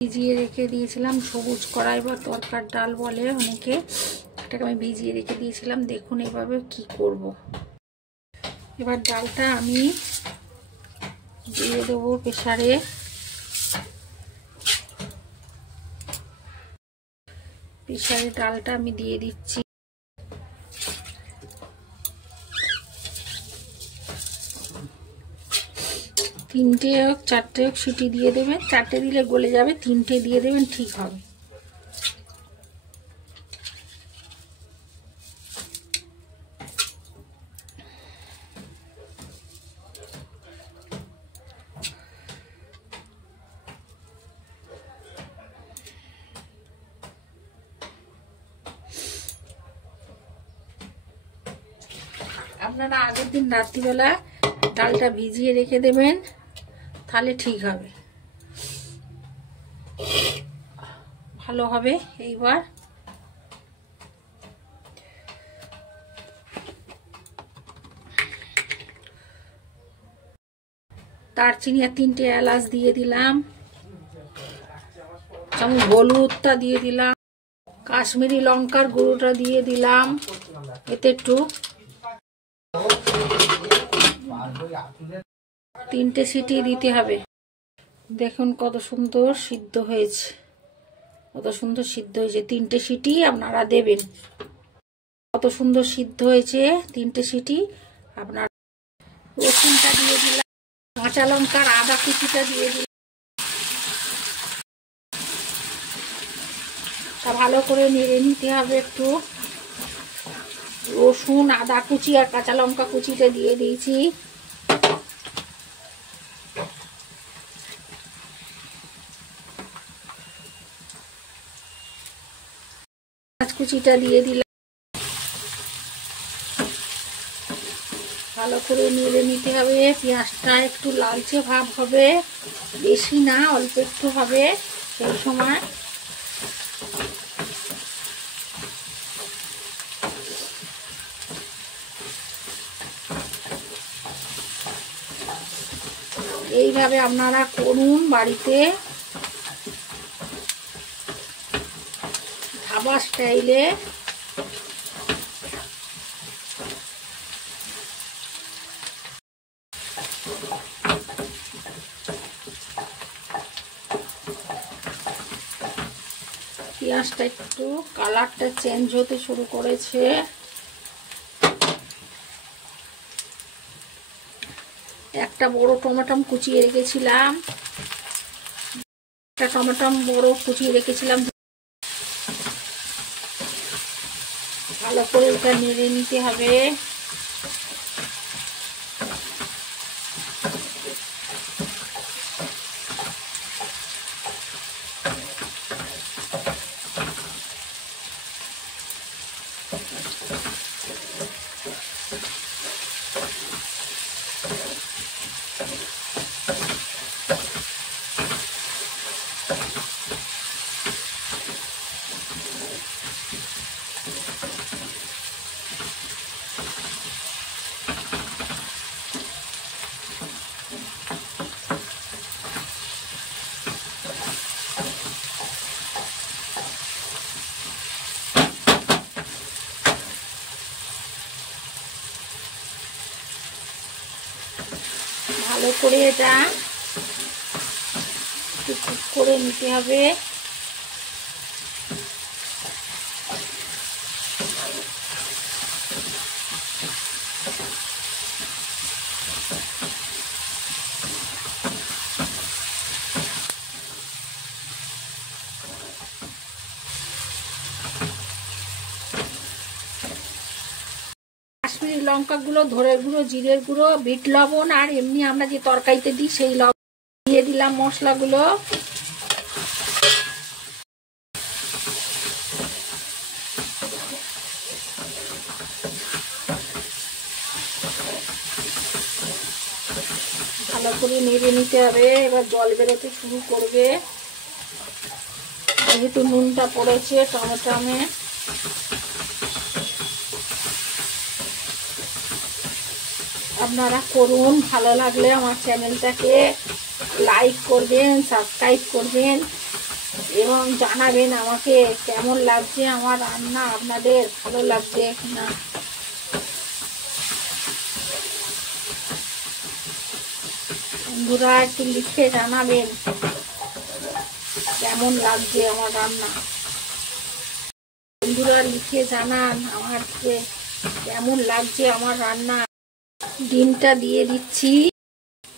ভিজিয়ে রেখে দিয়েছিলাম সবুজ কড়াই বা তরকার ডাল বলে অনেকে, এটাকে আমি ভিজিয়ে রেখে দিয়েছিলাম। দেখুন এভাবে কি করব। এবার ডালটা আমি দিয়ে দেবো প্রেসারে। প্রেসারে ডালটা আমি দিয়ে দিচ্ছি। তিনটে হোক চারটে হোক সিটি দিয়ে দেবেন। চারটে দিলে গলে যাবে, তিনটে দিয়ে দেবেন ঠিক হবে। আপনারা আগের দিন রাত্রিবেলা ডালটা ভিজিয়ে রেখে দেবেন, তাহলে ঠিক হবে, ভালো হবে। এইবার দারচিনি আর 3টে এলাচ দিয়ে দিলাম, চামচ হলুদটা দিয়ে দিলাম, কাশ্মীরি লঙ্কার গুঁড়োটা দিয়ে দিলাম, এতে একটু 3টে সিটি দিতে হবে। দেখুন কত সুন্দর সিদ্ধ হয়েছে, কত সুন্দর সিদ্ধ হয়েছে। 3টে সিটি আপনারা দেবেন। কত সুন্দর সিদ্ধ হয়েছে, 3টে সিটি। আপনার রসুনটা দিয়ে দিলাম, কাঁচা লঙ্কার আদা কুচিটা দিয়ে দিলাম। তা ভালো করে নেড়ে নিতে হবে একটু। রসুন আদা কুচি আর কাঁচা লঙ্কা কুচিটা দিয়ে দিয়েছি। পেঁয়াজ কুচিটা দিয়ে দিলাম। ভালো করে নেড়ে নিতে হবে। পেঁয়াজটা একটু লালচে ভাব হবে, বেশি না, অল্প একটু হবে। সেই সময় এইভাবে আপনারা করুন বাড়িতে, ধাবা স্টাইলে। পেঁয়াজটা একটু কালারটা চেঞ্জ হতে শুরু করেছে। একটা বড় টমেটো কুচিয়ে রেখেছিলাম, একটা টমেটো বড় কুচিয়ে রেখেছিলাম। ভালো করে এটা নেড়ে নিতে হবে। ভালো করে এটা কুক করে নিতে হবে। কাশ্মীরি লঙ্কাগুলো, ধরের গুঁড়ো, জিরের গুঁড়ো, বিট লবণ আর এমনি আমরা যে তরকারিতে দিই সেই লবণ দিয়ে দিলাম মশলাগুলো। ভালো করে নেড়ে নিতে হবে। এবার জল বেরোতে শুরু করবে, যেহেতু নুনটা পড়েছে টমেটোমে। আপনারা করুন, ভালো লাগলে আমার চ্যানেলটাকে লাইক করবেন, সাবস্ক্রাইব করবেন। এবং জানাবেন আমাকে কেমন লাগছে আমার রান্না, আপনাদের ভালো লাগছে কিনা। বন্ধুরা একটু লিখে জানাবেন কেমন লাগছে আমার রান্না। বন্ধুরা লিখে জানান আমাকে কেমন লাগছে আমার রান্না। ডিমটা দিয়ে দিচ্ছি,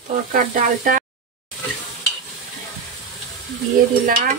তরকার ডালটা দিয়ে দিলাম।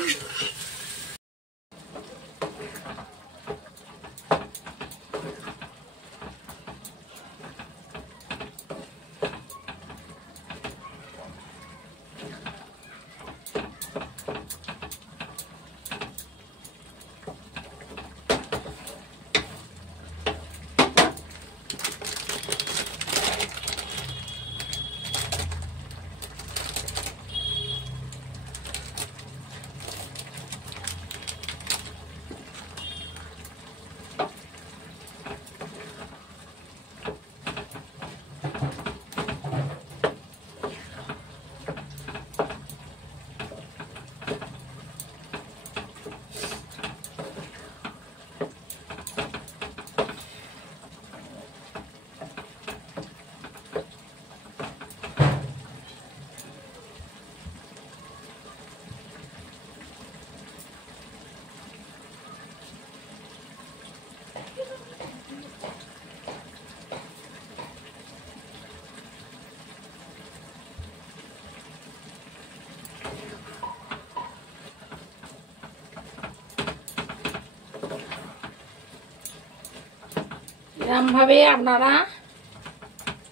এরকম ভাবে আপনারা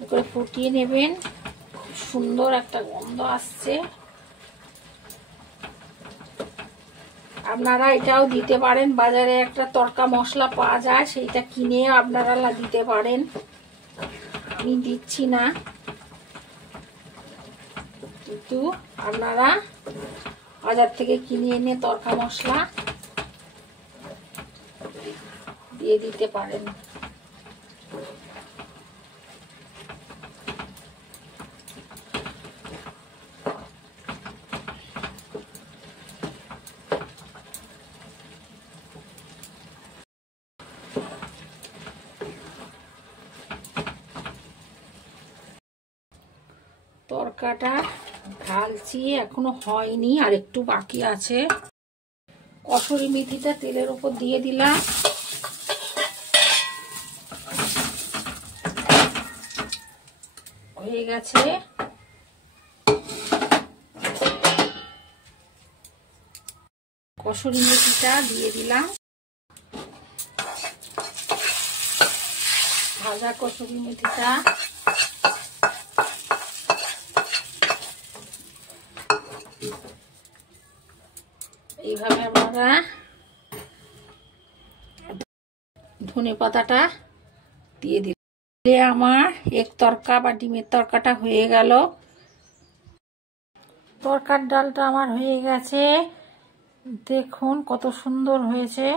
করে ফুটিয়ে নেবেন। খুব সুন্দর একটা গন্ধ আসছে। আপনারা এটাও দিতে পারেন, বাজারে একটা তড়কা মশলা পাওয়া যায়, সেইটা কিনে আপনারা দিতে পারেন। আমি দিচ্ছি না, কিন্তু আপনারা বাজার থেকে কিনে এনে তড়কা মশলা দিয়ে দিতে পারেন। তরকাটা ঢালছি, এখনো হয়নি, আর একটু বাকি আছে। কসুরি মেথিটা তেলের উপর দিয়ে দিলাম। হয়ে গেছে। কসুরি মেথিটা দিয়ে দিলাম, ভাজা কসুরি মেথিটা। এইভাবে আমরা ধনে পাতাটা দিয়ে দিলাম। আমার এক তরকা বা ডিমের তরকাটা হয়ে গেল। তরকার ডালটা আমার হয়ে গেছে, দেখুন কত সুন্দর হয়েছে।